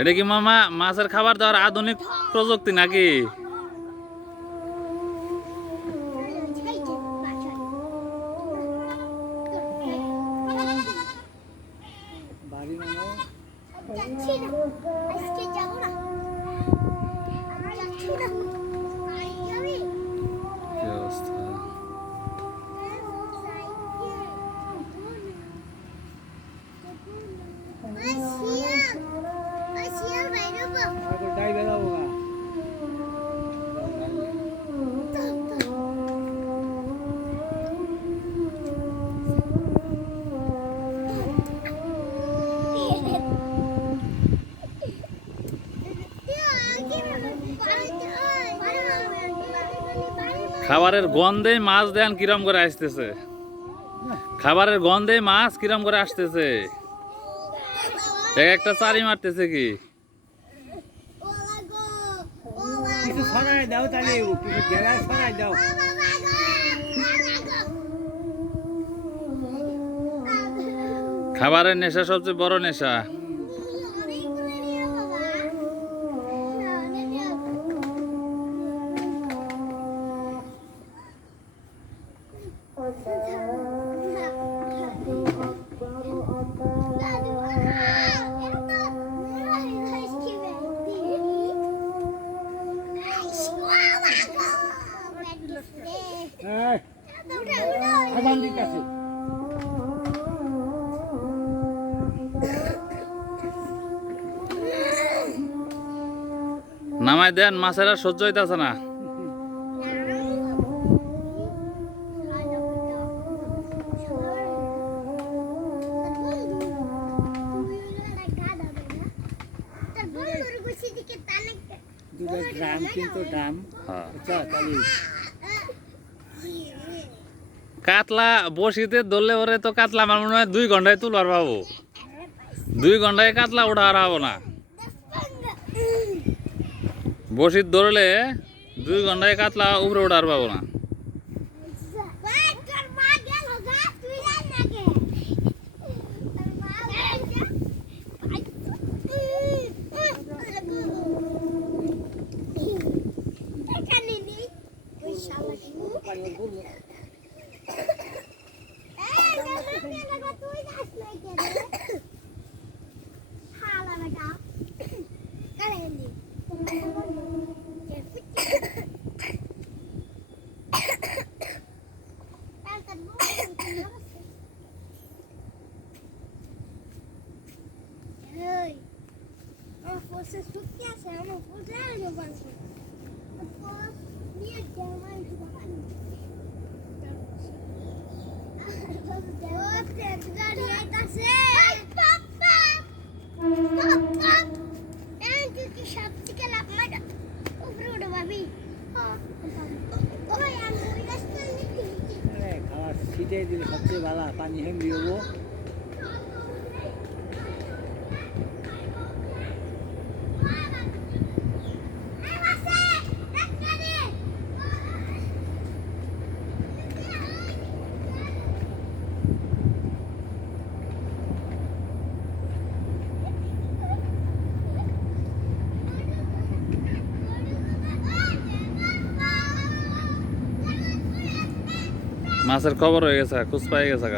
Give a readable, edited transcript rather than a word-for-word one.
এটা কি মামা মাছের খাবার দেওয়ার আধুনিক প্রযুক্তি নাকি? খাবারের গন্ধে মাছ দেন কিরম করে আসতেছে, খাবারের গন্ধে মাছ কিরম করে আসতেছে, একটা চারি মারতেছে কি? খাবারের নেশা সবচেয়ে বড় নেশা। নামাই দেন, মাছের আর সহ্য হইতেছে না। কাতলা বসিতে ধরলে ওরে তো কাতলা আমার মনে হয় 2 ঘন্টায় তুলবার পাবো, 2 ঘন্টায় কাতলা ওঠার হবো না। বসিত ধরলে 2 ঘন্টায় কাতলা উপরে ওঠার পাবো না। ছিটিয়ে দিলে সবচেয়ে ভালো, পানি হেঙ্গি হবো। মাছের খবর হয়ে গেছে, খুঁজ পাই গেছে।